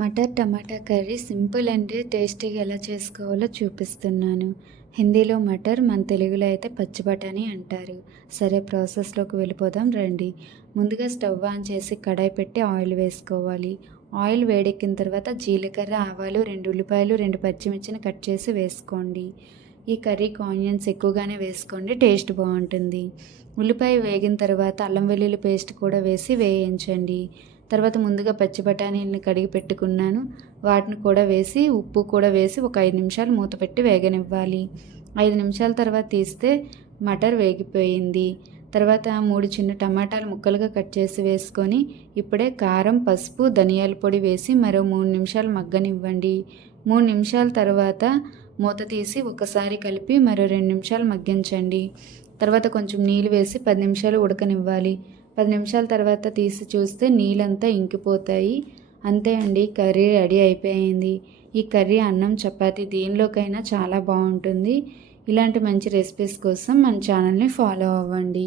Matar tomato curry simple and టేస్టీగా ఎలా చేసుకోవాలో చూపిస్తున్నాను. హిందీలో మటర్, మన తెలుగులో అయితే పచ్చి బఠానీ అంటారు. సరే, ప్రాసెస్లోకి వెళ్ళిపోదాం రండి. ముందుగా స్టవ్ ఆన్ చేసి కడాయి పెట్టి ఆయిల్ వేసుకోవాలి. ఆయిల్ వేడెక్కిన తర్వాత జీలకర్ర, ఆవాలు, 2 ఉల్లిపాయలు, 2 పచ్చిమిర్చిని కట్ చేసి వేసుకోండి. ఈ కర్రీకి ఆనియన్స్ ఎక్కువగానే వేసుకోండి, టేస్ట్ బాగుంటుంది. ఉల్లిపాయ వేగిన తర్వాత అల్లం వెల్లుల్లి పేస్ట్ కూడా వేసి వేయించండి. తర్వాత ముందుగా పచ్చి బఠానీలను కడిగి పెట్టుకున్నాను, వాటిని కూడా వేసి ఉప్పు కూడా వేసి ఒక 5 నిమిషాలు మూత పెట్టి వేగనివ్వాలి. 5 నిమిషాల తర్వాత తీస్తే మటర్ వేగిపోయింది. తర్వాత 3 చిన్న టమాటాలు ముక్కలుగా కట్ చేసి వేసుకొని ఇప్పుడే కారం, పసుపు, ధనియాల పొడి వేసి మరో 3 నిమిషాలు మగ్గనివ్వండి. 3 నిమిషాల తర్వాత మూత తీసి ఒకసారి కలిపి మరో 2 నిమిషాలు మగ్గించండి. తర్వాత కొంచెం నీళ్ళు వేసి 10 నిమిషాలు ఉడకనివ్వాలి. 10 నిమిషాల తర్వాత తీసి చూస్తే నీళ్ళంతా ఇంకిపోతాయి. అంతే అండి, కర్రీ రెడీ అయిపోయింది. ఈ కర్రీ అన్నం, చపాతీ దేనిలోకైనా చాలా బాగుంటుంది. ఇలాంటి మంచి రెసిపీస్ కోసం మన ఛానల్ని ఫాలో అవ్వండి.